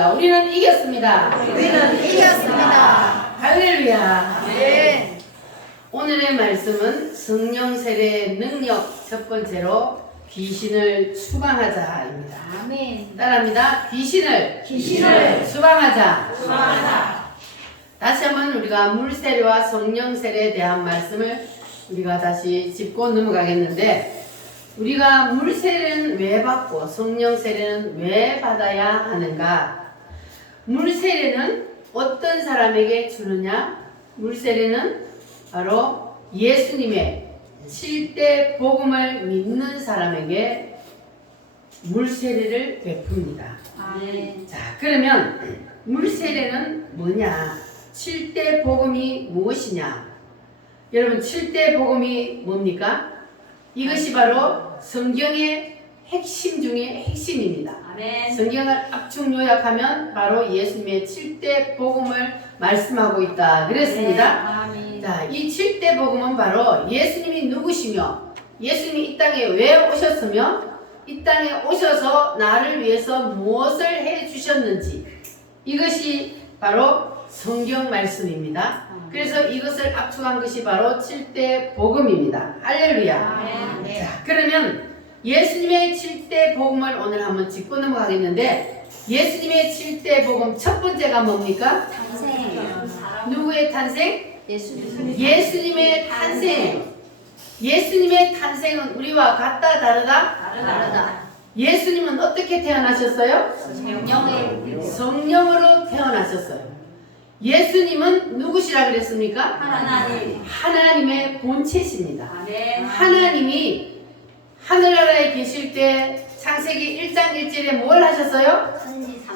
말씀입니다. 우리는 이겼습니다. 우리는 이겼습니다. 할렐루야. 네. 오늘의 말씀은 성령 세례의 능력 첫 번째로 귀신을 추방하자입니다. 아멘. 따라합니다. 귀신을 추방하자. 다시 한번 우리가 물 세례와 성령 세례에 대한 말씀을 우리가 다시 짚고 넘어가겠는데, 우리가 물 세례는 왜 받고 성령 세례는 왜 받아야 하는가? 물 세례는 어떤 사람에게 주느냐? 물 세례는 바로 예수님의 7대 복음을 믿는 사람에게 물 세례를 베풉니다. 아멘. 자, 그러면 물 세례는 뭐냐? 7대 복음이 무엇이냐? 여러분, 7대 복음이 뭡니까? 이것이 바로 성경의 핵심 중에 핵심입니다. 아멘. 성경을 압축 요약하면 바로 예수님의 7대 복음을 말씀하고 있다 그랬습니다. 아멘. 자, 이 7대 복음은 바로 예수님이 누구시며, 예수님이 이 땅에 왜 오셨으며, 이 땅에 오셔서 나를 위해서 무엇을 해 주셨는지, 이것이 바로 성경 말씀입니다. 그래서 이것을 압축한 것이 바로 7대 복음입니다. 할렐루야. 아멘. 자, 그러면 예수님의 7대 복음을 오늘 한번 짚고 넘어가겠는데, 예수님의 7대 복음 첫 번째가 뭡니까? 누구의 탄생? 예수님의 탄생. 예수님의 탄생은 우리와 같다, 다르다? 예수님은 어떻게 태어나셨어요? 성령으로 태어나셨어요. 예수님은 누구시라 그랬습니까? 하나님. 하나님의 본체십니다. 아멘. 하나님이 하늘나라에 계실 때 창세기 1장 1절에 뭘 하셨어요?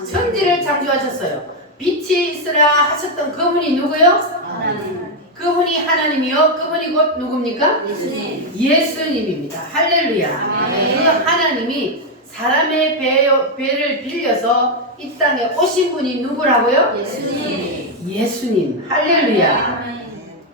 천지를 창조하셨어요. 빛이 있으라 하셨던 그분이 누구요? 하나님. 그분이 하나님이요. 그분이 곧 누굽니까? 예수님. 예수님입니다. 할렐루야. 아멘. 그 하나님이 사람의 배를 빌려서 이 땅에 오신 분이 누구라고요? 예수님. 할렐루야.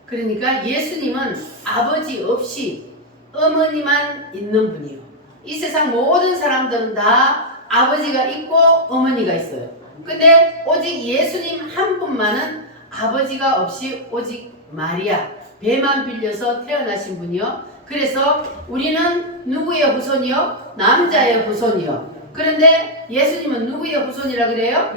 그러니까 예수님은 아버지 없이 어머니만 있는 분이요. 이 세상 모든 사람들은 다 아버지가 있고 어머니가 있어요. 근데 오직 예수님 한 분만은 아버지가 없이 오직 마리아, 배만 빌려서 태어나신 분이요. 그래서 우리는 누구의 후손이요? 남자의 후손이요. 그런데 예수님은 누구의 후손이라 그래요?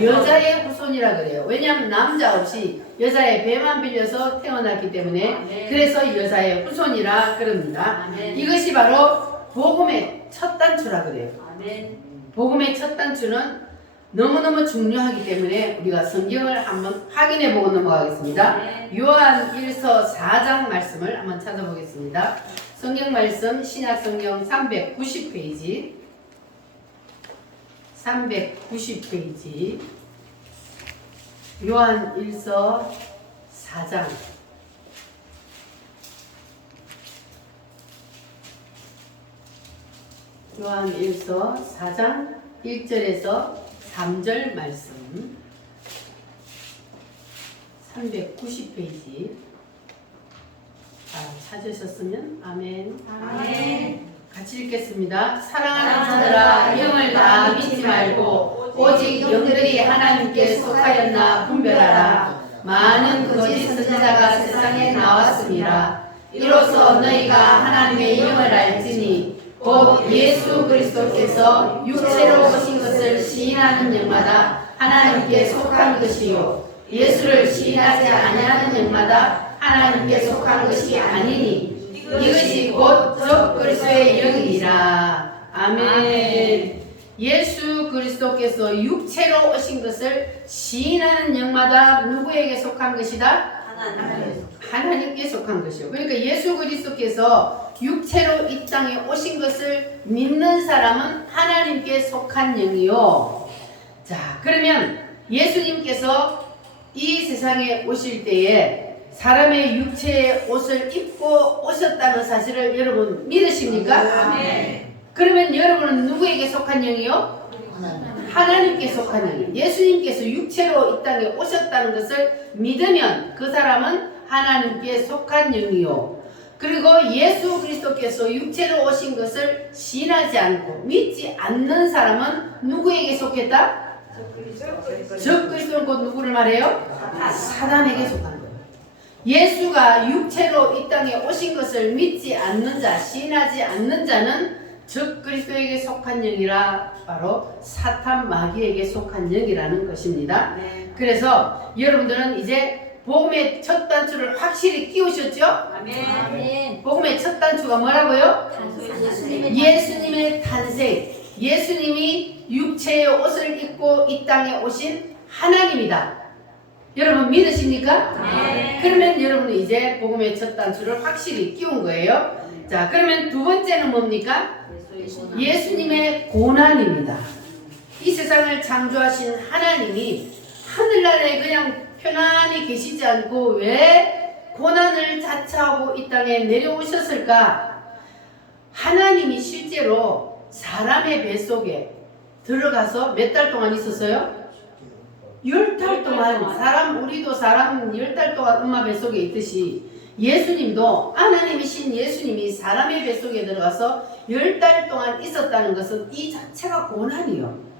여자의 후손이라 그래요. 왜냐하면 남자 없이 여자의 배만 빌려서 태어났기 때문에, 그래서 여자의 후손이라 그럽니다. 이것이 바로 복음의 첫 단추라 그래요. 복음의 첫 단추는 너무너무 중요하기 때문에 우리가 성경을 한번 확인해 보고 넘어가겠습니다. 요한 1서 4장 말씀을 한번 찾아보겠습니다. 성경 말씀 신약성경 390페이지 390페이지 요한 1서 4장 요한 1서 4장 1절에서 3절 말씀 390페이지 찾으셨으면 아멘. 같이 읽겠습니다. 사랑하는 자들아, 영을 다 믿지 말고 오직 영들이 하나님께 속하였나 분별하라. 많은 거짓 선지자가 세상에 나왔습니다. 이로써 너희가 하나님의 영을 알지니 곧 예수 그리스도께서 육체로 오신 것을 시인하는 영마다 하나님께 속한 것이요 예수를 시인하지 아니하는 영마다 하나님께 속한 것이 아니니 이것이 곧 적그리스도의 영이니라. 아멘. 예수 그리스도께서 육체로 오신 것을 시인하는 영마다 누구에게 속한 것이다? 하나님께 속한 것이요. 그러니까 예수 그리스도께서 육체로 이 땅에 오신 것을 믿는 사람은 하나님께 속한 영이요. 자, 그러면 예수님께서 이 세상에 오실 때에 사람의 육체의 옷을 입고 오셨다는 사실을 여러분 믿으십니까? 그러면 여러분은 누구에게 속한 영이요? 하나님께 속한 영이요. 예수님께서 육체로 이 땅에 오셨다는 것을 믿으면 그 사람은 하나님께 속한 영이요. 그리고 예수 그리스도께서 육체로 오신 것을 신하지 않고 믿지 않는 사람은 누구에게 속했다? 적 그리스도는 곧 누구를 말해요? 사단에게 속한 거예요. 예수가 육체로 이 땅에 오신 것을 믿지 않는 자, 신하지 않는 자는 적 그리스도에게 속한 영이라 바로 사탄 마귀에게 속한 영이라는 것입니다. 그래서 여러분들은 이제 복음의 첫 단추를 확실히 끼우셨죠? 아멘. 복음의 첫 단추가 뭐라고요? 예수님의 예수님의 탄생. 예수님이 육체의 옷을 입고 이 땅에 오신 하나님이다. 여러분 믿으십니까? 네. 그러면 여러분은 이제 복음의 첫 단추를 확실히 끼운 거예요. 자, 그러면 두 번째는 뭡니까? 예수님의 고난입니다. 이 세상을 창조하신 하나님이 하늘나라에 그냥 편안히 계시지 않고 왜 고난을 자처하고 이 땅에 내려오셨을까? 하나님이 실제로 사람의 뱃속에 들어가서 몇 달 동안 있었어요? 10달 동안. 우리도 사람 10달 동안 엄마 뱃속에 있듯이 예수님도 하나님이신 예수님이 사람의 뱃속에 들어가서 10달 동안 있었다는 것은 이 자체가 고난이요.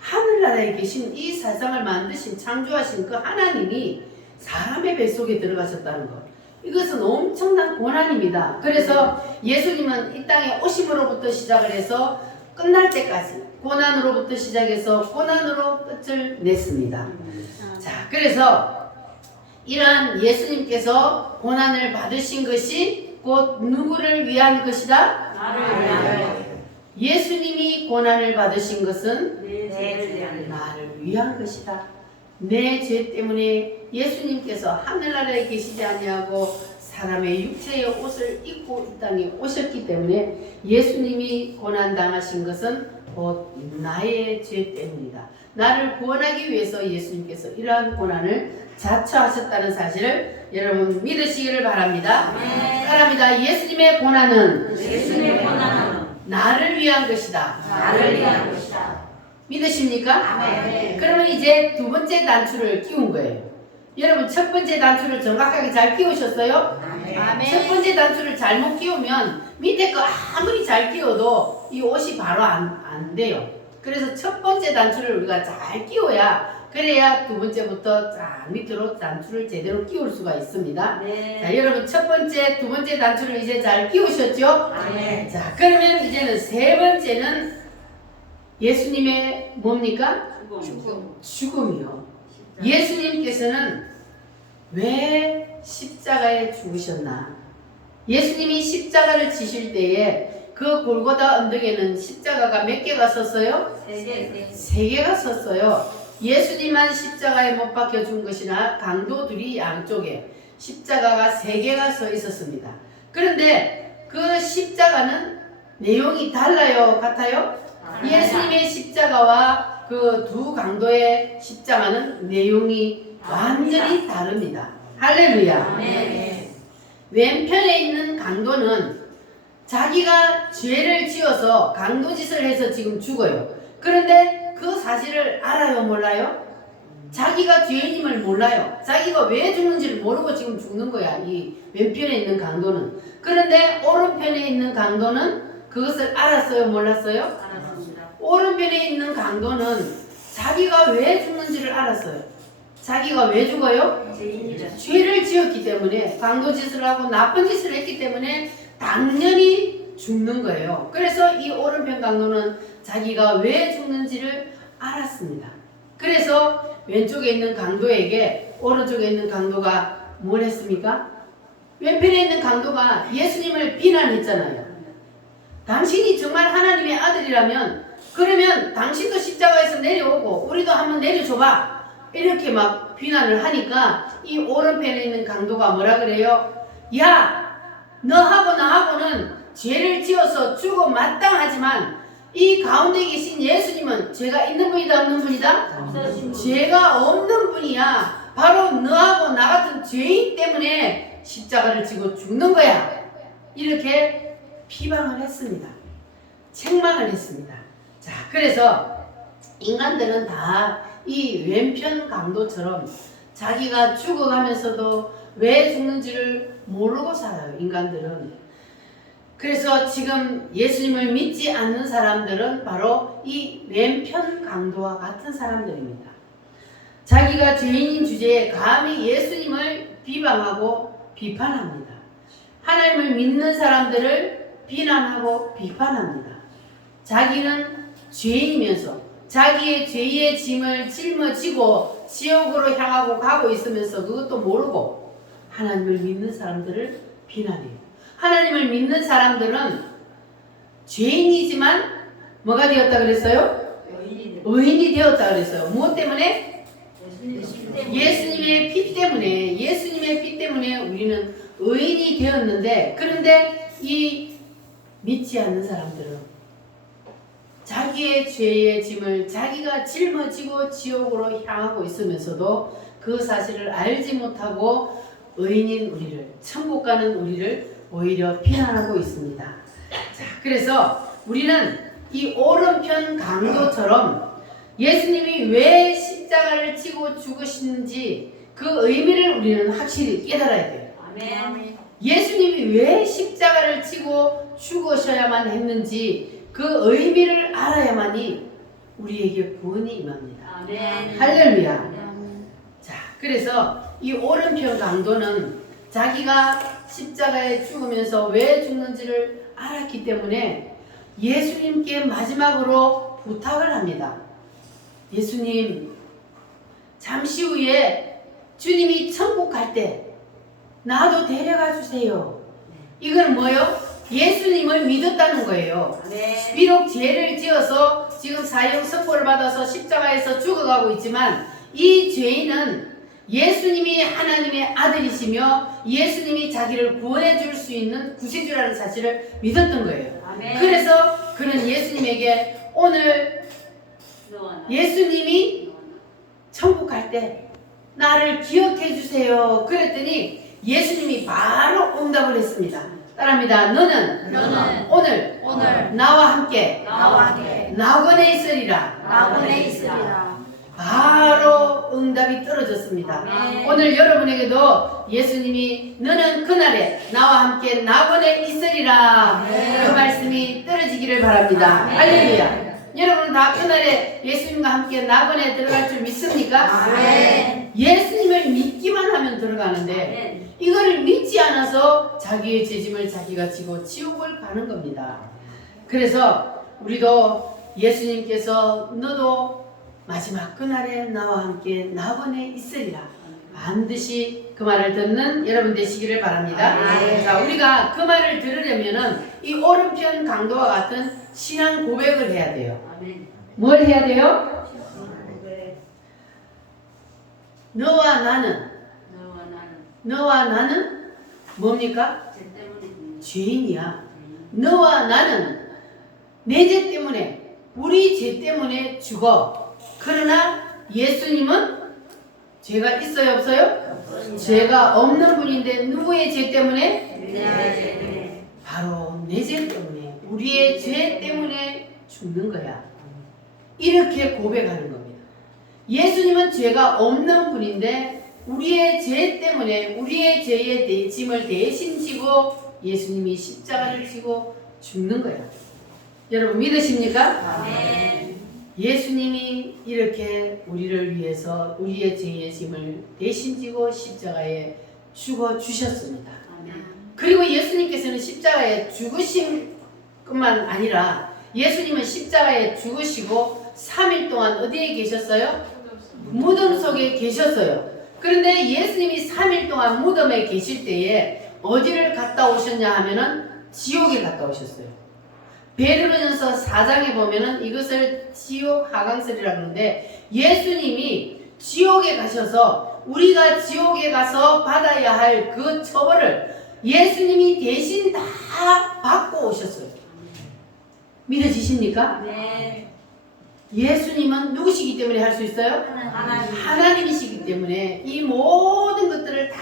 하늘나라에 계신 이 세상을 만드신 창조하신 그 하나님이 사람의 뱃속에 들어가셨다는 것. 이것은 엄청난 고난입니다. 그래서 예수님은 이 땅에 오심으로부터 시작을 해서 끝날 때까지 고난으로부터 시작해서 고난으로 끝을 냈습니다. 자, 그래서 이러한 예수님께서 고난을 받으신 것이 곧 누구를 위한 것이다? 나를 위하여. 예수님이 고난을 받으신 것은 내 죄를 위하여. 나를 위한 것이다. 내 죄 때문에 예수님께서 하늘나라에 계시지 아니하고 사람의 육체의 옷을 입고 이 땅에 오셨기 때문에 예수님이 고난당하신 것은 곧 나의 죄 때문이다. 나를 구원하기 위해서 예수님께서 이러한 고난을 자처하셨다는 사실을 여러분 믿으시기를 바랍니다. 바랍니다. 예수님의 고난은 예수님의 고난은 나를 위한 것이다. 나를 위한 것이다. 믿으십니까? 아멘. 그러면 이제 두 번째 단추를 끼운 거예요. 여러분 첫 번째 단추를 정확하게 잘 끼우셨어요? 아멘. 첫 번째 단추를 잘못 끼우면 밑에 거 아무리 잘 끼워도 이 옷이 바로 안 돼요. 그래서 첫 번째 단추를 우리가 잘 끼워야 그래야 두 번째부터 쫙 밑으로 단추를 제대로 끼울 수가 있습니다. 네. 자, 여러분 첫 번째, 두 번째 단추를 이제 잘 끼우셨죠? 아멘. 자, 그러면 이제는 세 번째는 예수님의 뭡니까? 죽음이요. 예수님께서는 왜 십자가에 죽으셨나? 예수님이 십자가를 지실 때에 그 골고다 언덕에는 십자가가 몇 개가 섰어요? 세 개가 섰어요. 예수님만 십자가에 못 박혀 준 것이나 강도들이 양쪽에 십자가가 세 개가 서 있었습니다. 그런데 그 십자가는 내용이 달라요? 같아요? 예수님의 십자가와 그 두 강도의 십자가는 내용이 완전히 다릅니다. 할렐루야. 네. 왼편에 있는 강도는 자기가 죄를 지어서 강도짓을 해서 지금 죽어요. 그런데 그 사실을 알아요, 몰라요? 자기가 죄인임을 몰라요. 자기가 왜 죽는지를 모르고 지금 죽는 거야, 이 왼편에 있는 강도는. 그런데 오른편에 있는 강도는 그것을 알았어요, 몰랐어요? 알았습니다. 오른편에 있는 강도는 자기가 왜 죽는지를 알았어요. 자기가 왜 죽어요? 죄인이다. 죄를 지었기 때문에, 강도짓을 하고 나쁜 짓을 했기 때문에 당연히 죽는 거예요. 그래서 이 오른편 강도는 자기가 왜 죽는지를 알았습니다. 그래서 왼쪽에 있는 강도에게 오른쪽에 있는 강도가 뭘 했습니까? 왼편에 있는 강도가 예수님을 비난했잖아요. 당신이 정말 하나님의 아들이라면 그러면 당신도 십자가에서 내려오고 우리도 한번 내려줘봐. 이렇게 막 비난을 하니까 이 오른편에 있는 강도가 뭐라 그래요? 야, 너하고 나하고는 죄를 지어서 죽어 마땅하지만 이 가운데 계신 예수님은 죄가 있는 분이다, 없는 분이다? 없으신 분. 죄가 없는 분이야. 바로 너하고 나 같은 죄인 때문에 십자가를 지고 죽는 거야. 이렇게 비방을 했습니다. 책망을 했습니다. 자, 그래서 인간들은 다 이 왼편 강도처럼 자기가 죽어가면서도 왜 죽는지를 모르고 살아요, 인간들은. 그래서 지금 예수님을 믿지 않는 사람들은 바로 이 왼편 강도와 같은 사람들입니다. 자기가 죄인인 주제에 감히 예수님을 비방하고 비판합니다. 하나님을 믿는 사람들을 비난하고 비판합니다. 자기는 죄인이면서 자기의 죄의 짐을 짊어지고 지옥으로 향하고 가고 있으면서 그것도 모르고 하나님을 믿는 사람들을 비난해요. 하나님을 믿는 사람들은 죄인이지만 뭐가 되었다 그랬어요? 의인이 되었다 그랬어요. 무엇 때문에? 예수님의 피 때문에. 예수님의 피 때문에 우리는 의인이 되었는데, 그런데 이 믿지 않는 사람들은 자기의 죄의 짐을 자기가 짊어지고 지옥으로 향하고 있으면서도 그 사실을 알지 못하고 의인인 우리를, 천국 가는 우리를 오히려 비난하고 있습니다. 자, 그래서 우리는 이 오른편 강도처럼 예수님이 왜 십자가를 지고 죽으시는지 그 의미를 우리는 확실히 깨달아야 돼요. 아멘. 예수님이 왜 십자가를 지고 죽으셔야만 했는지 그 의미를 알아야만이 우리에게 구원이 임합니다. 아멘. 할렐루야. 자, 그래서 이 오른편 강도는 자기가 십자가에 죽으면서 왜 죽는지를 알았기 때문에 예수님께 마지막으로 부탁을 합니다. 예수님, 잠시 후에 주님이 천국 갈 때 나도 데려가 주세요. 이건 뭐요? 예수님을 믿었다는 거예요. 아멘. 비록 죄를 지어서 지금 사형 선고를 받아서 십자가에서 죽어가고 있지만 이 죄인은 예수님이 하나님의 아들이시며 예수님이 자기를 구원해 줄 수 있는 구세주라는 사실을 믿었던 거예요. 아멘. 그래서 그는 예수님에게 오늘 예수님이 천국 갈 때 나를 기억해 주세요. 그랬더니 예수님이 바로 응답을 했습니다. 따라합니다. 너는 오늘 나와 함께 낙원에 있으리라. 바로 응답이 떨어졌습니다. 아멘. 오늘 여러분에게도 예수님이 너는 그날에 나와 함께 낙원에 있으리라. 아멘. 그 말씀이 떨어지기를 바랍니다. 아멘. 할렐루야. 여러분 다 그날에 예수님과 함께 낙원에 들어갈 줄 믿습니까? 아멘. 예수님을 믿기만 하면 들어가는데 아멘. 이거를 믿지 않아서 자기의 죄짐을 자기가 지고 지옥을 가는 겁니다. 그래서 우리도 예수님께서 너도 마지막 그날에 나와 함께 낙원에 있으리라. 반드시 그 말을 듣는 여러분 되시기를 바랍니다. 아멘. 자, 우리가 그 말을 들으려면은 이 오른편 강도와 같은 신앙 고백을 해야 돼요. 아멘. 뭘 해야 돼요? 너와 나는 뭡니까? 죄인이야. 너와 나는 내 죄 때문에, 우리 죄 때문에 죽어. 그러나 예수님은 죄가 있어요, 없어요? 죄가 없는 분인데 누구의 죄 때문에? 바로 내 죄 때문에, 우리의 죄 때문에 죽는 거야. 이렇게 고백하는 겁니다. 예수님은 죄가 없는 분인데 우리의 죄 때문에 우리의 죄의 짐을 대신 지고 예수님이 십자가를 지고 죽는 거야. 여러분 믿으십니까? 아멘. 예수님이 이렇게 우리를 위해서 우리의 죄의 짐을 대신 지고 십자가에 죽어 주셨습니다. 아멘. 그리고 예수님께서는 십자가에 죽으신 뿐만 아니라 예수님은 십자가에 죽으시고 3일 동안 어디에 계셨어요? 무덤 속에 계셨어요. 그런데 예수님이 3일 동안 무덤에 계실 때에 어디를 갔다 오셨냐 하면은 지옥에 갔다 오셨어요. 베드로전서 4장에 보면은 이것을 지옥 하강설이라고 하는데 예수님이 지옥에 가셔서 우리가 지옥에 가서 받아야 할 그 처벌을 예수님이 대신 다 받고 오셨어요. 믿어지십니까? 네. 예수님은 누구시기 때문에 할 수 있어요? 하나님이시기 때문에 이 모든 것들을 다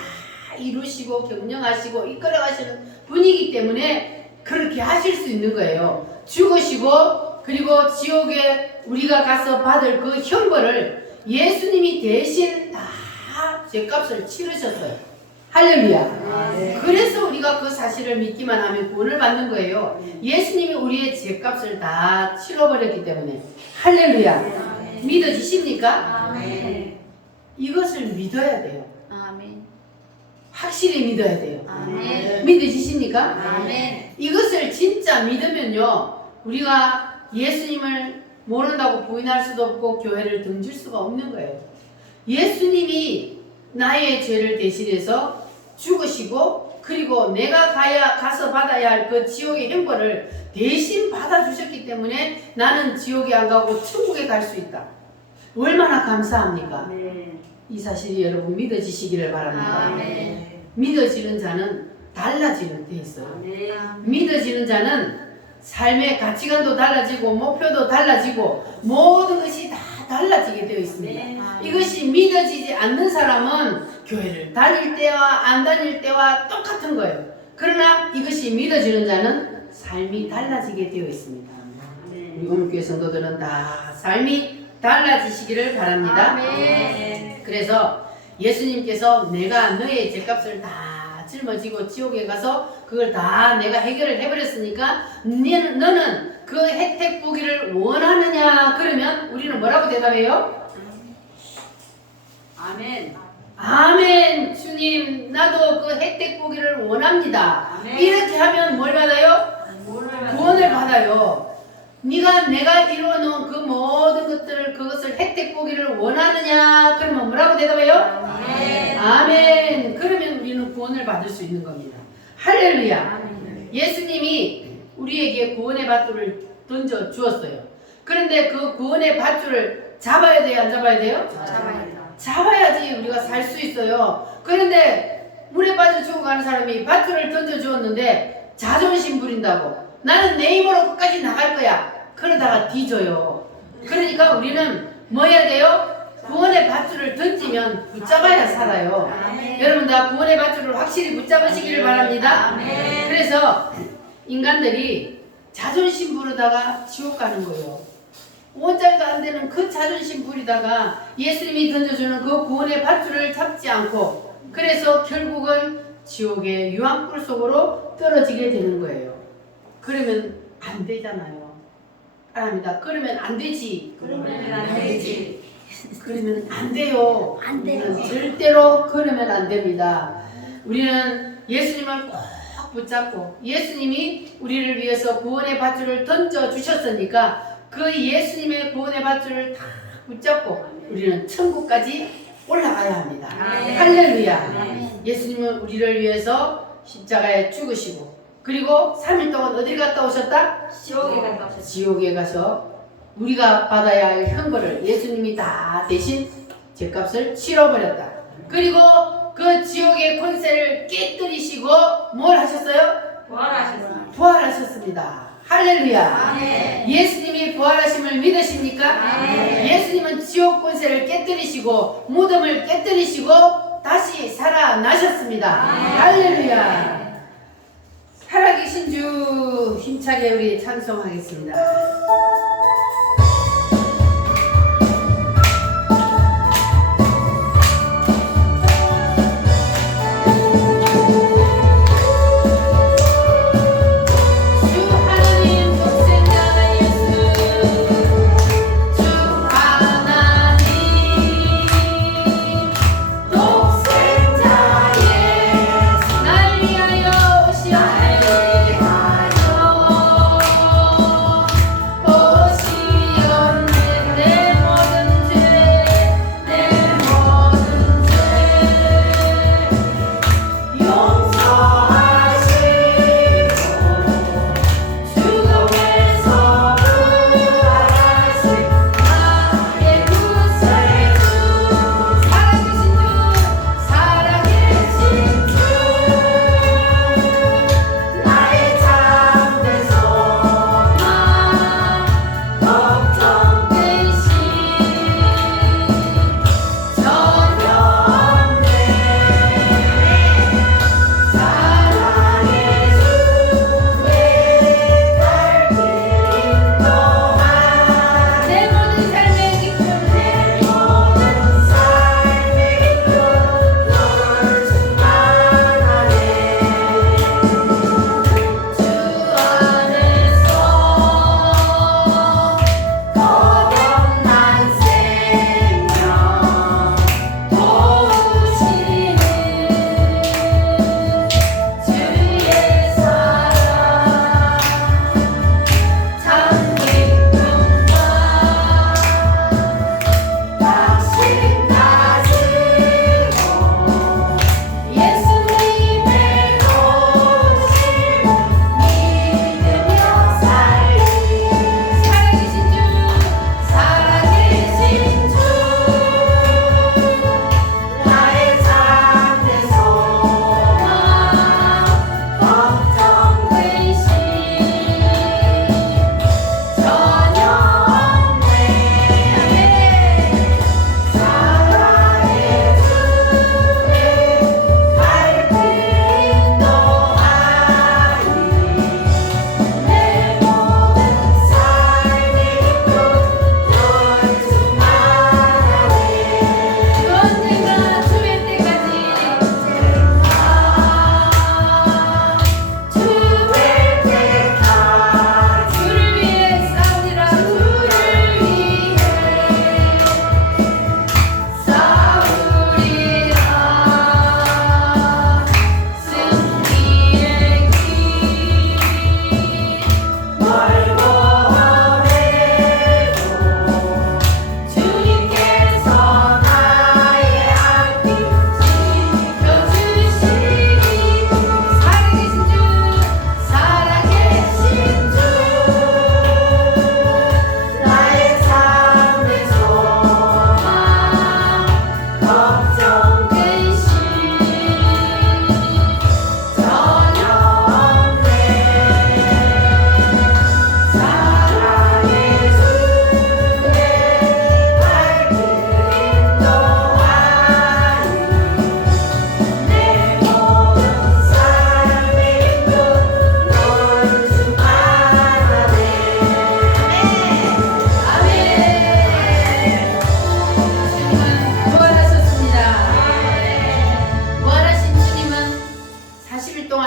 이루시고 경영하시고 이끌어가시는 분이기 때문에 그렇게 하실 수 있는 거예요. 죽으시고 그리고 지옥에 우리가 가서 받을 그 형벌을 예수님이 대신 다 죄값을 치르셨어요. 할렐루야. 그래서 우리가 그 사실을 믿기만 하면 구원을 받는 거예요. 예수님이 우리의 죄값을 다 치러버렸기 때문에. 할렐루야. 믿어지십니까? 아멘. 이것을 믿어야 돼요. 아멘. 확실히 믿어야 돼요. 아멘. 믿으십니까? 아멘. 이것을 진짜 믿으면요, 우리가 예수님을 모른다고 부인할 수도 없고 교회를 등질 수가 없는 거예요. 예수님이 나의 죄를 대신해서 죽으시고, 그리고 내가 가서 받아야 할 그 지옥의 형벌을 대신 받아주셨기 때문에 나는 지옥에 안 가고 천국에 갈 수 있다. 얼마나 감사합니까? 이 사실이 여러분 믿어지시기를 바랍니다. 아멘. 믿어지는 자는 달라지는 데 있어요. 믿어지는 자는 삶의 가치관도 달라지고 목표도 달라지고 모든 것이 다 달라지게 되어 있습니다. 이것이 믿어지지 않는 사람은 교회를 다닐 때와 안 다닐 때와 똑같은 거예요. 그러나 이것이 믿어지는 자는 삶이 달라지게 되어 있습니다. 우리 오늘교회 성도들은 다 삶이 달라지시기를 바랍니다. 아멘. 그래서 예수님께서 내가 너의 죄값을 다 짊어지고 지옥에 가서 그걸 다 내가 해결을 해버렸으니까 너는 그 혜택 보기를 원하느냐? 그러면 우리는 뭐라고 대답해요? 아멘. 아멘. 주님, 나도 그 혜택 보기를 원합니다. 아멘. 이렇게 하면 뭘 받아요? 구원을 받아요. 내가 이루어놓은 그 모든 것들을, 그것을 혜택 보기를 원하느냐? 그러면 뭐라고 대답해요? 아멘. 아멘. 그러면 우리는 구원을 받을 수 있는 겁니다. 할렐루야. 아멘. 예수님이 우리에게 구원의 밧줄을 던져 주었어요. 그런데 그 구원의 밧줄을 잡아야 돼요? 안 잡아야 돼요? 잡아야지 우리가 살 수 있어요. 그런데 물에 빠져 죽어가는 사람이 밧줄을 던져 주었는데 자존심 부린다고 나는 내 힘으로 끝까지 나갈 거야. 그러다가 뒤져요. 그러니까 우리는 뭐 해야 돼요? 구원의 밧줄을 던지면 붙잡아야 살아요. 아멘. 여러분 다 구원의 밧줄을 확실히 붙잡으시기를 바랍니다. 아멘. 그래서 인간들이 자존심 부르다가 지옥 가는 거예요. 원자가 안 되는 그 자존심 부리다가 예수님이 던져주는 그 구원의 밧줄을 잡지 않고 그래서 결국은 지옥의 유황불 속으로 떨어지게 되는 거예요. 그러면 안 되잖아요. 아닙니다. 그러면 안 되지. 그러면 안 되지. 그러면 안 돼요. 안 돼요. 우리는 절대로 그러면 안 됩니다. 우리는 예수님을 꼭 붙잡고 예수님이 우리를 위해서 구원의 밧줄을 던져 주셨으니까 그 예수님의 구원의 밧줄을 다 붙잡고 우리는 천국까지 올라가야 합니다. 아멘. 할렐루야. 아멘. 예수님은 우리를 위해서 십자가에 죽으시고 그리고 3일 동안 어디 갔다 오셨다? 지옥에 갔다 오셨어요. 지옥에 가서 우리가 받아야 할 형벌을 예수님이 다 대신 죄값을 치러버렸다. 그리고 그 지옥의 권세를 깨뜨리시고 뭘 하셨어요? 부활하셨습니다. 부활하셨습니다. 할렐루야. 아멘. 예수님이 부활하심을 믿으십니까? 아멘. 예수님은 지옥 권세를 깨뜨리시고 무덤을 깨뜨리시고 다시 살아나셨습니다. 아멘. 할렐루야. 살아계신 주 힘차게 우리 찬송하겠습니다. 오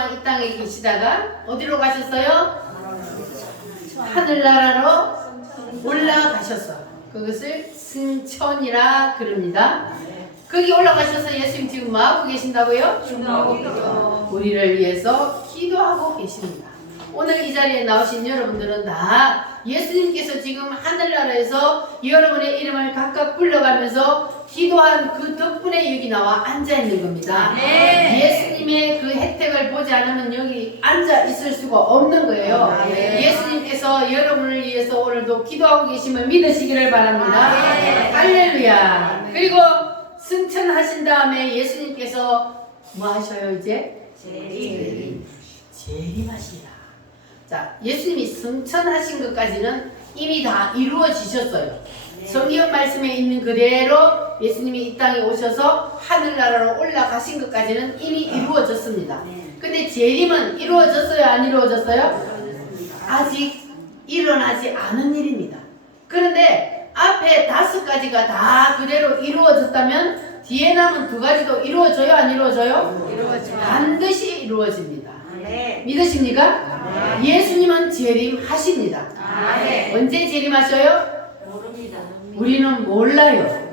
동안 이 땅에 계시다가 어디로 가셨어요? 하늘나라로 올라가셨어. 그것을 승천이라 그럽니다. 거기 올라가셔서 예수님 지금 뭐 하고 계신다고요? 우리를 위해서 기도하고 계십니다. 오늘 이 자리에 나오신 여러분들은 다 예수님께서 지금 하늘나라에서 여러분의 이름을 각각 불러가면서 기도한 그 덕분에 여기 나와 앉아있는 겁니다. 예수님의 그 혜택을 보지 않으면 여기 앉아 있을 수가 없는 거예요. 예수님께서 여러분을 위해서 오늘도 기도하고 계심을 믿으시기를 바랍니다. 할렐루야. 그리고 승천하신 다음에 예수님께서 뭐 하셔요 이제? 재림하시라. 자, 예수님이 승천하신 것까지는 이미 다 이루어지셨어요. 성경 말씀에 있는 그대로 예수님이 이 땅에 오셔서 하늘나라로 올라가신 것까지는 이미 이루어졌습니다. 근데 재림은 이루어졌어요? 안 이루어졌어요? 아직 일어나지 않은 일입니다. 그런데 앞에 5가지가 다 그대로 이루어졌다면 뒤에 남은 2가지도 이루어져요? 안 이루어져요? 반드시 이루어집니다. 믿으십니까? 예수님은 재림하십니다. 언제 재림하셔요? 우리는 몰라요.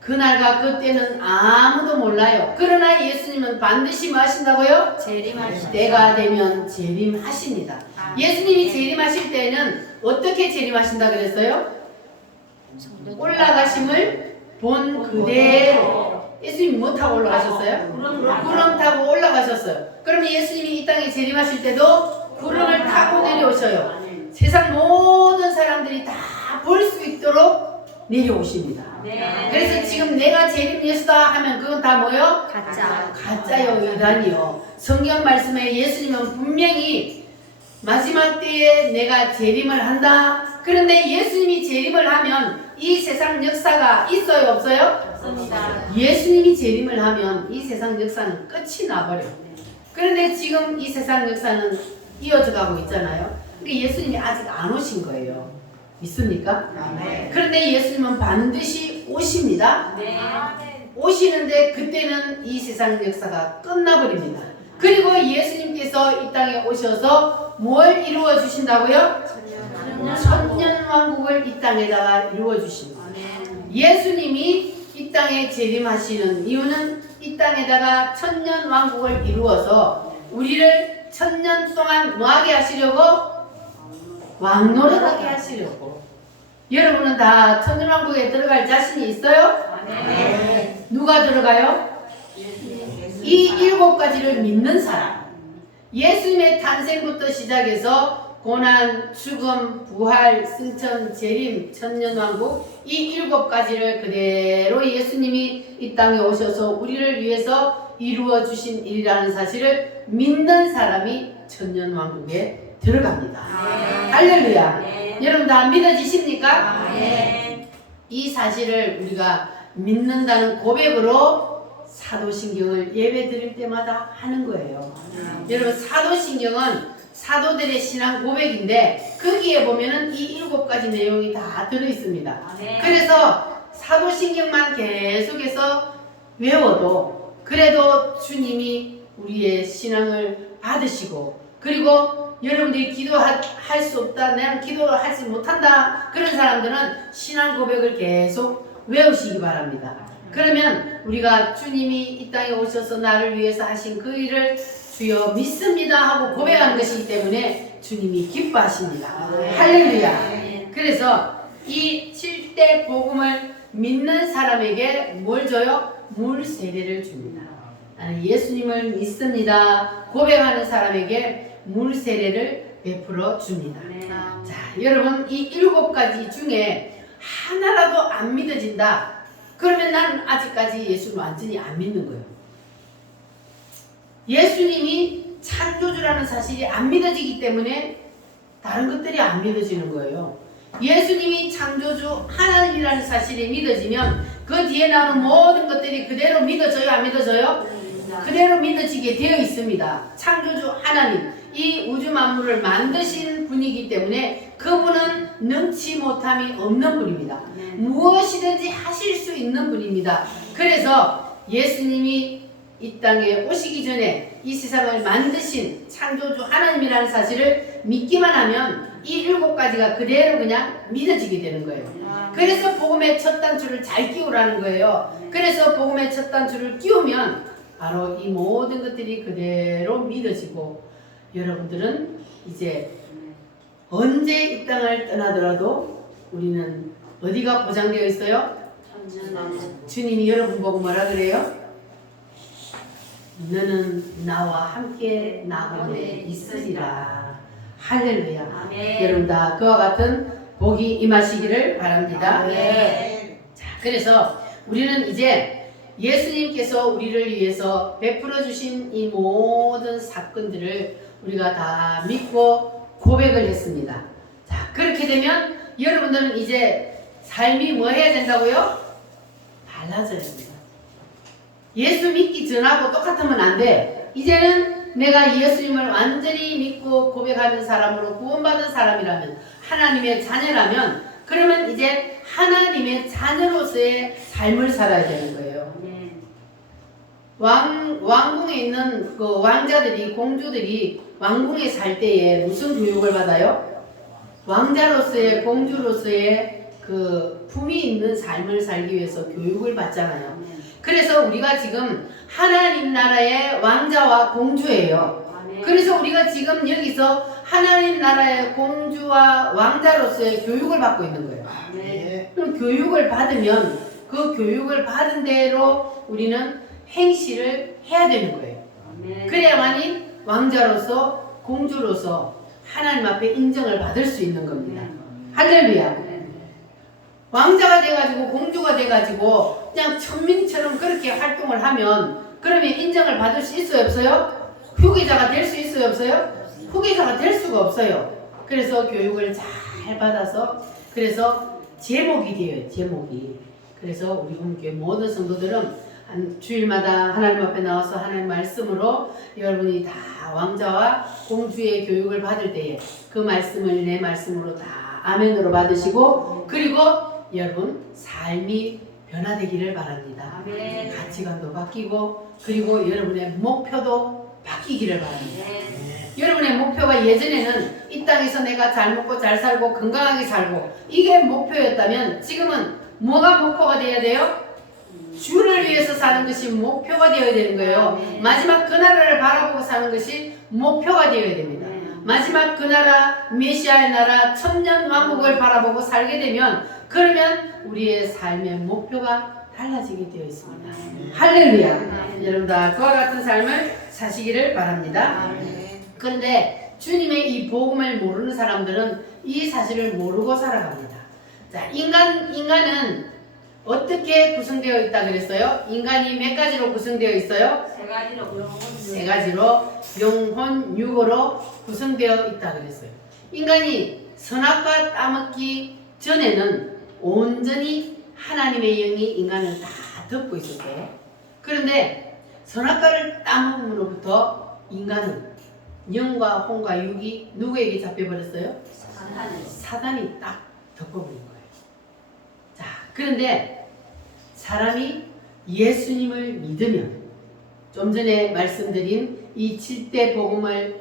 그날과 그때는 아무도 몰라요. 그러나 예수님은 반드시 뭐 하신다고요? 때가 되면 재림하십니다. 예수님이 재림하실 때는 어떻게 재림하신다 그랬어요? 올라가심을 본 그대로. 예수님이 뭐 타고 올라가셨어요? 구름 타고 올라가셨어요. 그러면 예수님이 이 땅에 재림하실 때도 구름을 타고 내려오셔요. 세상 모든 사람들이 다 볼 수 있도록 내려오십니다. 그래서 지금 내가 재림 예수다 하면 그건 다 뭐요? 가짜요, 이단이요. 성경 말씀에 예수님은 분명히 마지막 때에 내가 재림을 한다. 그런데 예수님이 재림을 하면 이 세상 역사가 있어요, 없어요? 없습니다. 예수님이 재림을 하면 이 세상 역사는 끝이 나버려요. 그런데 지금 이 세상 역사는 이어져 가고 있잖아요. 근데 예수님이 아직 안 오신 거예요. 믿습니까? 그런데 예수님은 반드시 오십니다. 오시는데 그때는 이 세상 역사가 끝나버립니다. 그리고 예수님께서 이 땅에 오셔서 뭘 이루어 주신다고요? 천년왕국을 이 땅에다가 이루어 주십니다. 예수님이 이 땅에 재림하시는 이유는 이 땅에다가 천년왕국을 이루어서 우리를 천년 동안 뭐하게 하시려고? 왕노릇하게 하시려고. 여러분은 다 천년왕국에 들어갈 자신이 있어요? 누가 들어가요? 이 7가지를 믿는 사람. 예수님의 탄생부터 시작해서 고난, 죽음, 부활, 승천, 재림, 천년왕국 이 7가지를 그대로 예수님이 이 땅에 오셔서 우리를 위해서 이루어 주신 일이라는 사실을 믿는 사람이 천년왕국에 들어갑니다. 할렐루야. 여러분 다 믿어지십니까? 이 사실을 우리가 믿는다는 고백으로 사도신경을 예배 드릴 때마다 하는 거예요. 여러분 사도신경은 사도들의 신앙 고백인데 거기에 보면은 이 7가지 내용이 다 들어있습니다. 그래서 사도신경만 계속해서 외워도 그래도 주님이 우리의 신앙을 받으시고 그리고 여러분들이 기도할 수 없다, 내가 기도하지 못한다 그런 사람들은 신앙 고백을 계속 외우시기 바랍니다. 그러면 우리가 주님이 이 땅에 오셔서 나를 위해서 하신 그 일을 주여 믿습니다 하고 고백하는 것이기 때문에 주님이 기뻐하십니다. 할렐루야. 그래서 이 7대 복음을 믿는 사람에게 뭘 줘요? 물 세례를 줍니다. 나는 예수님을 믿습니다 고백하는 사람에게 물 세례를 베풀어 줍니다. 자, 여러분 이 7가지 중에 하나라도 안 믿어진다. 그러면 나는 아직까지 예수를 완전히 안 믿는 거예요. 예수님이 창조주라는 사실이 안 믿어지기 때문에 다른 것들이 안 믿어지는 거예요. 예수님이 창조주 하나님이라는 사실이 믿어지면 그 뒤에 나오는 모든 것들이 그대로 믿어져요? 안 믿어져요? 그대로 믿어지게 되어 있습니다. 창조주 하나님, 이 우주 만물을 만드신 분이기 때문에 그분은 능치 못함이 없는 분입니다. 무엇이든지 하실 수 있는 분입니다. 그래서 예수님이 이 땅에 오시기 전에 이 세상을 만드신 창조주 하나님이라는 사실을 믿기만 하면 이 7가지가 그대로 그냥 믿어지게 되는 거예요. 그래서 복음의 첫 단추를 잘 끼우라는 거예요. 그래서 복음의 첫 단추를 끼우면 바로 이 모든 것들이 그대로 믿어지고 여러분들은 이제 언제 이 땅을 떠나더라도 우리는 어디가 보장되어 있어요? 주님이 여러분 보고 뭐라 그래요? 너는 나와 함께 나군에 있으리라. 할렐루야. 아멘. 여러분 다 그와 같은 복이 임하시기를 바랍니다. 아멘. 자, 그래서 우리는 이제 예수님께서 우리를 위해서 베풀어 주신 이 모든 사건들을 우리가 다 믿고 고백을 했습니다. 자, 그렇게 되면 여러분들은 이제 삶이 뭐 해야 된다고요? 달라져야 됩니다. 예수 믿기 전하고 똑같으면 안 돼. 이제는 내가 예수님을 완전히 믿고 고백하는 사람으로 구원받은 사람이라면, 하나님의 자녀라면, 그러면 이제 하나님의 자녀로서의 삶을 살아야 되는 거예요. 왕궁에 있는 그 왕자들이, 공주들이 왕궁에 살 때에 무슨 교육을 받아요? 왕자로서의, 공주로서의 그 품이 있는 삶을 살기 위해서 교육을 받잖아요. 그래서 우리가 지금 하나님 나라의 왕자와 공주예요. 그래서 우리가 지금 여기서 하나님 나라의 공주와 왕자로서의 교육을 받고 있는 거예요. 그럼 교육을 받으면 그 교육을 받은 대로 우리는 행실을 해야 되는 거예요. 그래야만이 왕자로서 공주로서 하나님 앞에 인정을 받을 수 있는 겁니다. 할렐루야. 왕자가 돼가지고 공주가 돼가지고 그냥 천민처럼 그렇게 활동을 하면 그러면 인정을 받을 수 있어요, 없어요? 후계자가 될 수 있어요, 없어요? 후계자가 될 수가 없어요. 그래서 교육을 잘 받아서 그래서 제목이 돼요, 제목이. 그래서 우리 교회 모든 성도들은 주일마다 하나님 앞에 나와서 하나님 말씀으로 여러분이 다 왕자와 공주의 교육을 받을 때에 그 말씀을 내 말씀으로 다 아멘으로 받으시고 그리고 여러분 삶이 변화되기를 바랍니다. 아멘. 가치관도 바뀌고 그리고 여러분의 목표도 바뀌기를 바랍니다. 여러분의 목표가 예전에는 이 땅에서 내가 잘 먹고 잘 살고 건강하게 살고 이게 목표였다면 지금은 뭐가 목표가 되어야 돼요? 주를 위해서 사는 것이 목표가 되어야 되는 거예요. 마지막 그 나라를 바라보고 사는 것이 목표가 되어야 됩니다. 마지막 그 나라, 메시아의 나라, 천년 왕국을 바라보고 살게 되면 그러면 우리의 삶의 목표가 달라지게 되어 있습니다. 할렐루야. 여러분 다 그와 같은 삶을 사시기를 바랍니다. 그런데 주님의 이 복음을 모르는 사람들은 이 사실을 모르고 살아갑니다. 자, 인간은 어떻게 구성되어 있다 그랬어요? 인간이 몇 가지로 구성되어 있어요? 세 가지로 영혼, 육으로 구성되어 있다 그랬어요. 인간이 선악과 따먹기 전에는 온전히 하나님의 영이 인간을 다 덮고 있었대요. 그런데 선악과를 따먹음으로부터 인간은 영과 혼과 육이 누구에게 잡혀버렸어요? 사단이 딱 덮어버린 거예요. 자, 그런데 사람이 예수님을 믿으면 좀 전에 말씀드린 이 7대 복음을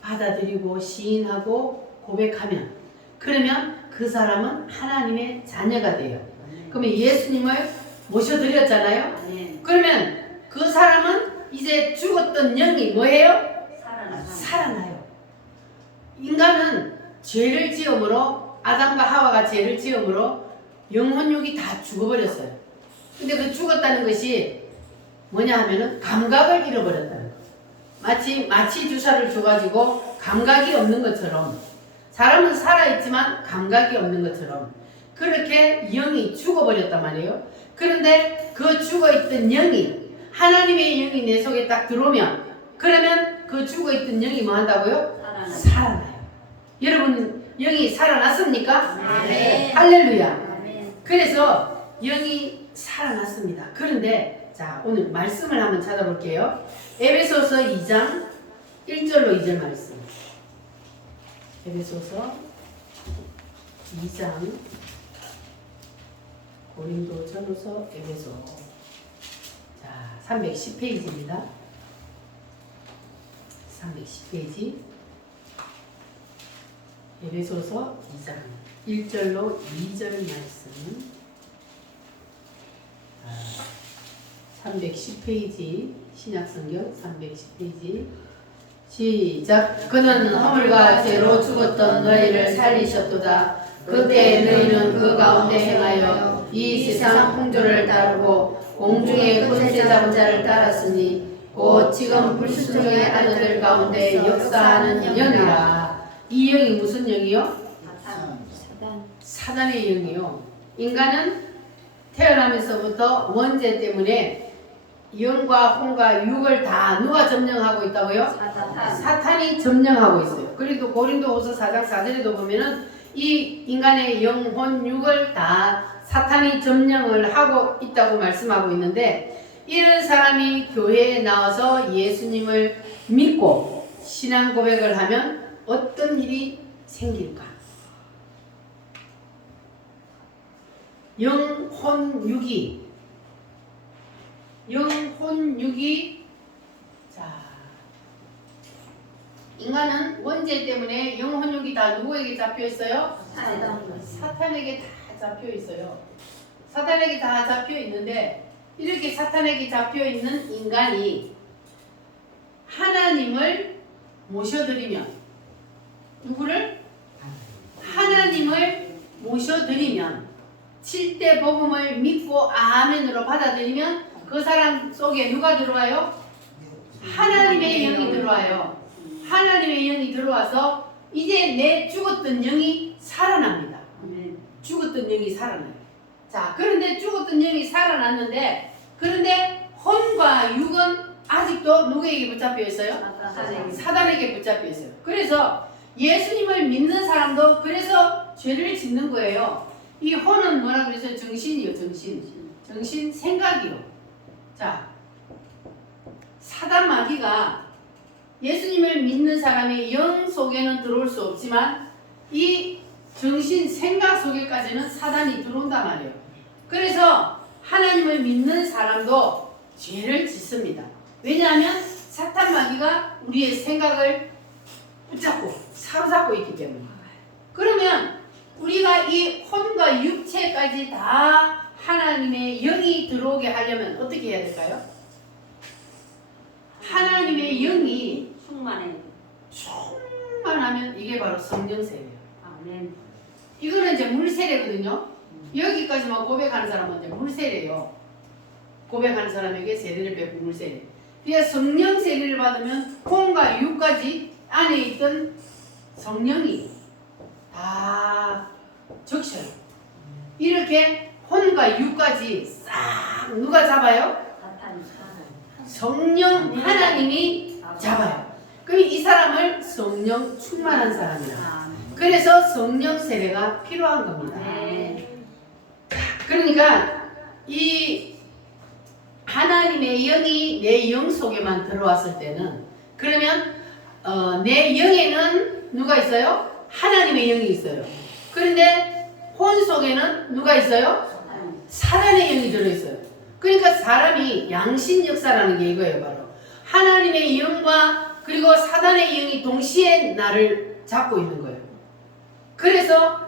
받아들이고 시인하고 고백하면 그러면 그 사람은 하나님의 자녀가 돼요. 그러면 예수님을 모셔드렸잖아요. 그러면 그 사람은 이제 죽었던 영이 뭐예요? 살아나요. 인간은 죄를 지음으로 아담과 하와가 죄를 지음으로 영혼육이 다 죽어버렸어요. 근데 그 죽었다는 것이 뭐냐 하면은 감각을 잃어버렸다는 거. 마치 주사를 줘가지고 감각이 없는 것처럼 사람은 살아있지만 감각이 없는 것처럼 그렇게 영이 죽어버렸단 말이에요. 그런데 그 죽어있던 영이 하나님의 영이 내 속에 딱 들어오면 그러면 그 죽어있던 영이 뭐 한다고요? 살아나요. 여러분 영이 살아났습니까? 네. 할렐루야. 그래서 영이 살아났습니다. 그런데 자 오늘 말씀을 한번 찾아볼게요. 에베소서 2장 1절로 2절 말씀. 에베소서 2장 고린도전후서 에베소. 자 310페이지입니다. 310페이지. 에베소서 2장 1절로 2절 말씀. 310페이지 신약성경 310페이지 시작. 그는 허물과 죄로 죽었던 너희를 살리셨도다. 그때 너희는 그 가운데 행하여 이 세상 풍조를 따르고 공중의 권세 잡은 자를 따랐으니 곧 지금 불순종의 아들들 가운데 역사하는 영이라. 이 영이 무슨 영이요? 사단의 영이요. 인간은 태어나면서부터 원죄 때문에 영과 혼과 육을 다 누가 점령하고 있다고요? 사탄이 점령하고 있어요. 그리고 고린도후서 4장 4절에도 보면은 이 인간의 영, 혼, 육을 다 사탄이 점령을 하고 있다고 말씀하고 있는데, 이런 사람이 교회에 나와서 예수님을 믿고 신앙 고백을 하면 어떤 일이 생길까? 영, 혼, 육이 자, 인간은 원죄 때문에 영, 혼, 육이 다 누구에게 잡혀 있어요? 사탄에게 다 잡혀 있어요. 사탄에게 다 잡혀 있는데, 이렇게 사탄에게 잡혀 있는 인간이 하나님을 모셔드리면, 누구를? 하나님을 모셔드리면, 7대 복음을 믿고 아멘으로 받아들이면 그 사람 속에 누가 들어와요? 하나님의 영이 들어와요. 하나님의 영이 들어와서 이제 내 죽었던 영이 살아납니다. 죽었던 영이 살아나요. 자, 그런데 죽었던 영이 살아났는데, 그런데 혼과 육은 아직도 누구에게 붙잡혀 있어요? 사단에게 붙잡혀 있어요. 그래서 예수님을 믿는 사람도 그래서 죄를 짓는 거예요. 이 혼은 뭐라 그랬어요? 정신이요, 정신 생각이요. 자, 사단 마귀가 예수님을 믿는 사람의 영 속에는 들어올 수 없지만 이 정신 생각 속에까지는 사단이 들어온단 말이에요. 그래서 하나님을 믿는 사람도 죄를 짓습니다. 왜냐하면 사탄 마귀가 우리의 생각을 붙잡고 사로잡고 있기 때문에. 그러면 우리가 이 혼과 육체까지 다 하나님의 영이 들어오게 하려면 어떻게 해야 될까요? 하나님의 영이 충만하면 이게 바로 성령 세례예요. 아멘. 이거는 이제 물 세례거든요. 여기까지만 고백하는 사람은 이제 물 세례예요. 고백하는 사람에게 세례를 베푼 물 세례. 그러니까 성령 세례를 받으면 혼과 육까지 안에 있던 성령이 다 적셔요. 이렇게 혼과 육까지 싹 누가 잡아요? 성령 하나님이 잡아요. 그럼 이 사람을 성령 충만한 사람이라. 그래서 성령 세례가 필요한 겁니다. 그러니까 이 하나님의 영이 내 영 속에만 들어왔을 때는, 그러면 내 영에는 누가 있어요? 하나님의 영이 있어요. 그런데 혼 속에는 누가 있어요? 사단의 영이 들어있어요. 그러니까 사람이 양신 역사라는 게 이거예요. 바로 하나님의 영과 그리고 사단의 영이 동시에 나를 잡고 있는 거예요. 그래서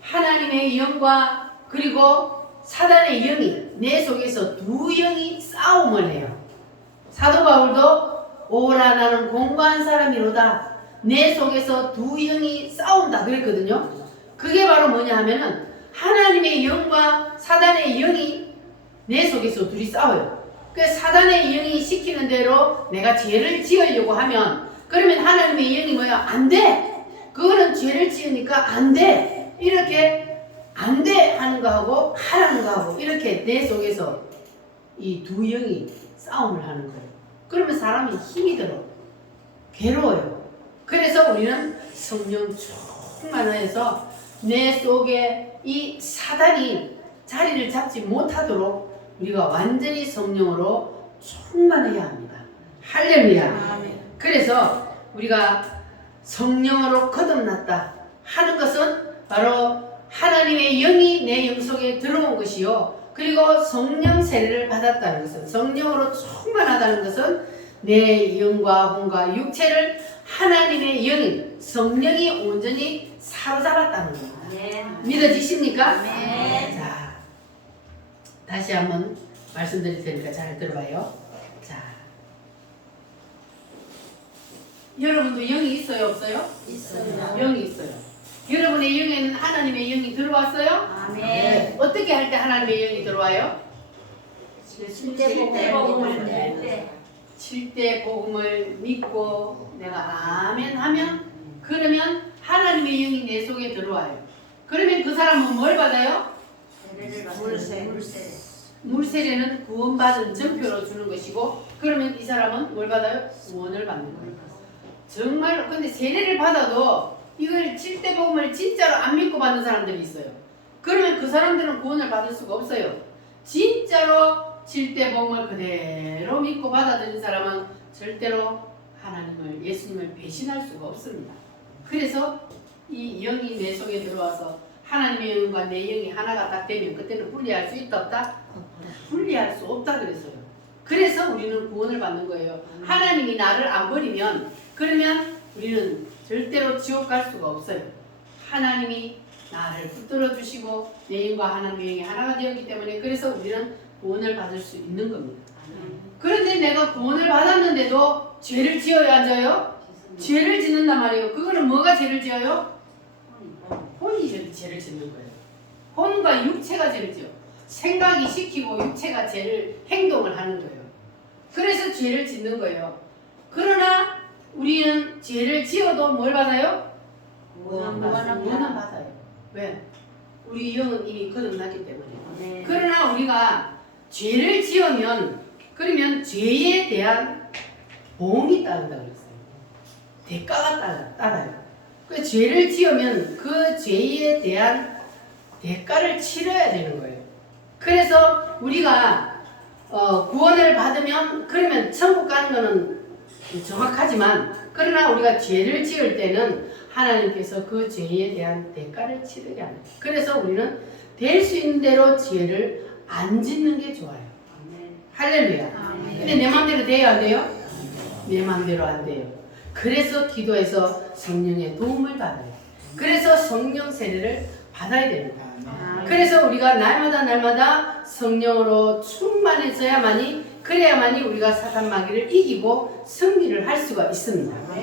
하나님의 영과 그리고 사단의 영이 내 속에서 두 영이 싸움을 해요. 사도 바울도 오라 나는 공고한 사람이로다. 내 속에서 두 영이 싸운다 그랬거든요. 그게 바로 뭐냐 하면은 하나님의 영과 사단의 영이 내 속에서 둘이 싸워요. 그래서 사단의 영이 시키는 대로 내가 죄를 지으려고 하면, 그러면 하나님의 영이 뭐야? 안 돼! 그거는 죄를 지으니까 안 돼! 이렇게 안 돼! 하는 거하고 하라는 거하고 이렇게 내 속에서 이 두 영이 싸움을 하는 거예요. 그러면 사람이 힘이 들어. 괴로워요. 그래서 우리는 성령 충만하여서 내 속에 이 사단이 자리를 잡지 못하도록 우리가 완전히 성령으로 충만해야 합니다. 할렐루야. 그래서 우리가 성령으로 거듭났다 하는 것은 바로 하나님의 영이 내 영 속에 들어온 것이요, 그리고 성령 세례를 받았다는 것은, 성령으로 충만하다는 것은 내 영과 혼과 육체를 하나님의 영인 성령이 온전히 사로잡았다는 겁니다. 네. 믿어지십니까? 네. 자, 다시 한번 말씀드릴 테니까 잘 들어봐요. 자, 여러분도 영이 있어요, 없어요? 있습니다. 영이 있어요. 여러분의 영에는 하나님의 영이 들어왔어요? 아멘. 어떻게 할 때 하나님의 영이 들어와요? 실제 복음을 낼 때. 칠 때 복음을 믿고 내가 아멘 하면, 그러면 하나님의 영이 내 속에 들어와요. 그러면 그 사람은 뭘 받아요? 물세. 물세례는 구원받은 증표로 주는 것이고, 그러면 이 사람은 뭘 받아요? 구원을 받는 거예요. 정말 근데 세례를 받아도 이걸 칠대 복음을 진짜로 안 믿고 받는 사람들이 있어요. 그러면 그 사람들은 구원을 받을 수가 없어요. 진짜로 칠대 복음을 그대로 믿고 받아들인 사람은 절대로 하나님을, 예수님을 배신할 수가 없습니다. 그래서 이 영이 내 속에 들어와서 하나님의 영과 내 영이 하나가 딱 되면 그때는 분리할 수 있다 없다? 분리할 수 없다 그랬어요. 그래서 우리는 구원을 받는 거예요. 하나님이 나를 안 버리면, 그러면 우리는 절대로 지옥 갈 수가 없어요. 하나님이 나를 붙들어 주시고 내 영과 하나님의 영이 하나가 되었기 때문에, 그래서 우리는 구원을 받을 수 있는 겁니다. 그런데 내가 구원을 받았는데도 죄를 지어야 안 져요? 죄를 짓는단 말이에요. 그거는 뭐가 죄를 지어요? 혼이 죄를 짓는 거예요. 혼과 육체가 죄를 지어. 생각이 시키고 육체가 죄를, 행동을 하는 거예요. 그래서 죄를 짓는 거예요. 그러나 우리는 죄를 지어도 뭘 받아요? 구원을 받아요. 왜? 우리 영은 이미 거듭났기 때문에. 그러나 우리가 죄를 지으면, 그러면 죄에 대한 보응이 따른다고 그랬어요. 대가가 따라요. 그 죄를 지으면 그 죄에 대한 대가를 치러야 되는 거예요. 그래서 우리가 구원을 받으면, 그러면 천국 가는 거는 정확하지만, 그러나 우리가 죄를 지을 때는 하나님께서 그 죄에 대한 대가를 치르게 합니다. 그래서 우리는 될 수 있는 대로 죄를 안 짓는 게 좋아요. 할렐루야. 근데 내 마음대로 돼요, 안 돼요? 내 마음대로 안 돼요. 그래서 기도해서 성령의 도움을 받아요. 그래서 성령 세례를 받아야 됩니다. 그래서 우리가 날마다 성령으로 충만해져야만이, 그래야만이 우리가 사단 마귀를 이기고 승리를 할 수가 있습니다.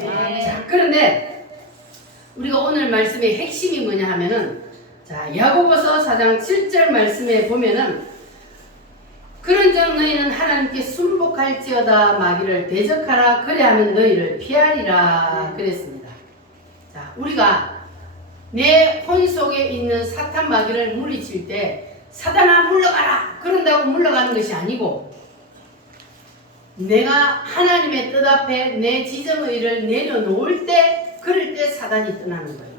자, 그런데 우리가 오늘 말씀의 핵심이 뭐냐 하면은, 자, 야고보서 4장 7절 말씀에 보면은, 그런즉 너희는 하나님께 순복할지어다 마귀를 대적하라, 그래하면 너희를 피하리라 그랬습니다. 자, 우리가 내 혼 속에 있는 사탄 마귀를 물리칠 때 사탄아 물러가라 그런다고 물러가는 것이 아니고, 내가 하나님의 뜻 앞에 내 지정의를 내려놓을 때, 그럴 때 사단이 떠나는 거예요.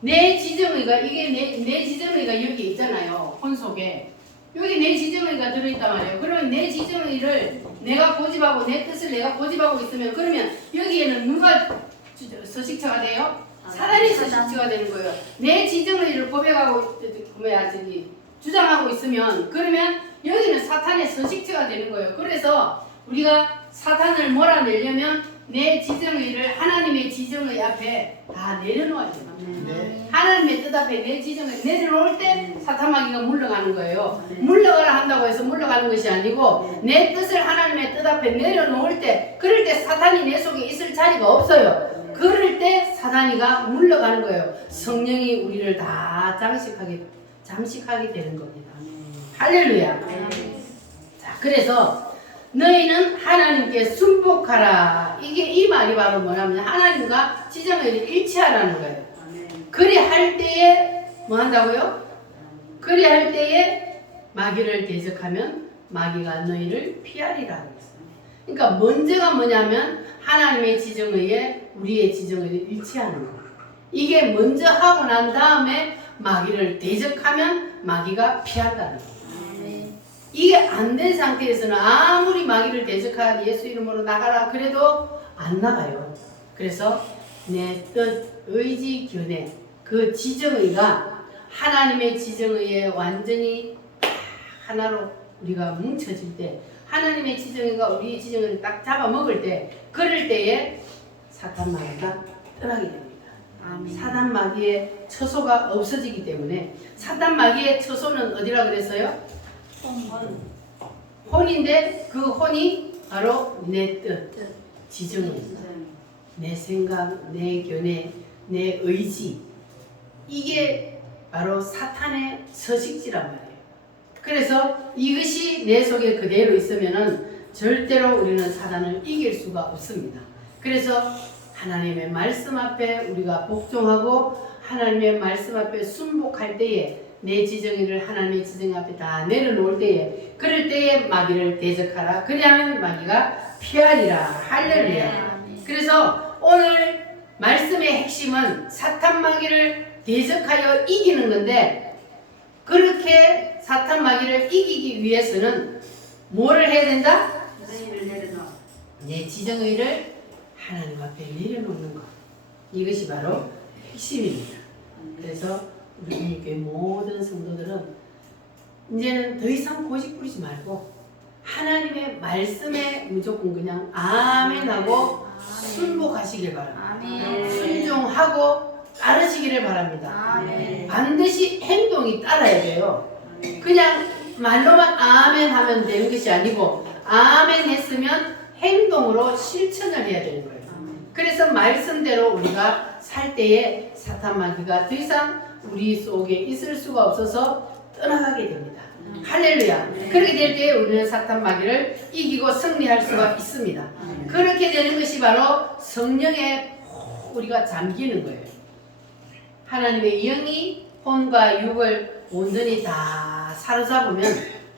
내 지정의가, 이게 내 지정의가 여기 있잖아요. 혼 속에 여기 내 지정의가 들어있단 말이에요. 그러면 내 지정의를 내가 고집하고 내 뜻을 내가 고집하고 있으면, 그러면 여기에는 누가 서식처가 돼요? 사단이 서식처가 되는 거예요. 내 지정의를 고백하고 주장하고 있으면, 그러면 여기는 사탄의 서식처가 되는 거예요. 그래서 우리가 사탄을 몰아내려면 내 지정의를 하나님의 지정의 앞에 다 내려놓아야 돼요. 하나님의 뜻 앞에 내 지정을 내려놓을 때 사탄 마귀가 물러가는 거예요. 물러가라 한다고 해서 물러가는 것이 아니고, 내 뜻을 하나님의 뜻 앞에 내려놓을 때, 그럴 때 사탄이 내 속에 있을 자리가 없어요. 그럴 때 사단이가 물러가는 거예요. 성령이 우리를 다 잠식하게 되는 겁니다. 할렐루야. 자, 그래서 너희는 하나님께 순복하라. 이 말이 바로 뭐냐면 하나님과 지정의를 일치하라는 거예요. 그리 할 때에 뭐 한다고요? 그리 할 때에 마귀를 대적하면 마귀가 너희를 피하리라 그랬어요. 그러니까 먼저가 뭐냐면 하나님의 지정의에 우리의 지정의를 일치하는 거예요. 이게 먼저 하고 난 다음에 마귀를 대적하면 마귀가 피한다는 거예요. 이게 안 된 상태에서는 아무리 마귀를 대적하라, 예수 이름으로 나가라 그래도 안 나가요. 그래서 내 뜻, 의지, 견해, 그 지정의가 하나님의 지정의에 완전히 하나로 우리가 뭉쳐질 때, 하나님의 지정의가 우리 지정의를 딱 잡아먹을 때, 그럴 때에 사탄 마귀가 떠나게 됩니다. 사단 마귀의 처소가 없어지기 때문에, 사단 마귀의 처소는 어디라 그랬어요? 혼인데 그 혼이 바로 내 뜻, 지정의, 내 생각, 내 견해, 내 의지, 이게 바로 사탄의 서식지란 말이에요. 그래서 이것이 내 속에 그대로 있으면은 절대로 우리는 사단을 이길 수가 없습니다. 그래서 하나님의 말씀 앞에 우리가 복종하고 하나님의 말씀 앞에 순복할 때에, 내 지정의를 하나님의 지정 앞에 다 내려놓을 때에, 그럴 때에 마귀를 대적하라. 그리하면 마귀가 피하리라. 할렐루야. 그래서 오늘 말씀의 핵심은 사탄 마귀를 대적하여 이기는 건데, 그렇게 사탄 마귀를 이기기 위해서는 뭐를 해야 된다? 내 지정의를 하나님 앞에 내려놓는 것. 이것이 바로 핵심입니다. 그래서 우리 교회 모든 성도들은 이제는 더 이상 고집 부리지 말고 하나님의 말씀에 무조건 그냥 아멘하고 순복하시길 바랍니다. 순종하고 따르시기를 바랍니다. 반드시 행동이 따라야 돼요. 그냥 말로만 아멘 하면 되는 것이 아니고, 아멘 했으면 행동으로 실천을 해야 되는 거예요. 그래서 말씀대로 우리가 살 때에 사탄 마귀가 더 이상 우리 속에 있을 수가 없어서 떠나가게 됩니다. 할렐루야. 그렇게 될 때 우리는 사탄 마귀를 이기고 승리할 수가 있습니다. 그렇게 되는 것이 바로 성령에 우리가 잠기는 거예요. 하나님의 영이 혼과 육을 온전히 다 사로잡으면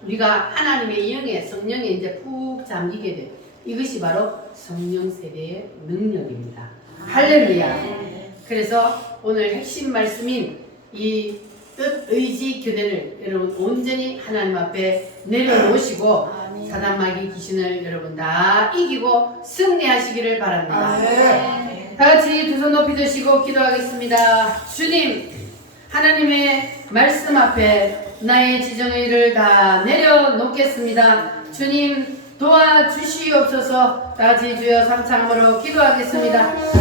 우리가 하나님의 영에, 성령에 이제 푹 잠기게 돼요. 이것이 바로 성령 세대의 능력입니다. 할렐루야. 그래서 오늘 핵심 말씀인 이 뜻, 의지, 교대를 여러분 온전히 하나님 앞에 내려놓으시고 사단 마귀 귀신을 여러분 다 이기고 승리하시기를 바랍니다. 다 같이 두 손 높이 드시고 기도하겠습니다. 주님, 하나님의 말씀 앞에 나의 지정의를 다 내려놓겠습니다. 주님, 도와주시옵소서. 다 같이 주여 삼창으로 기도하겠습니다.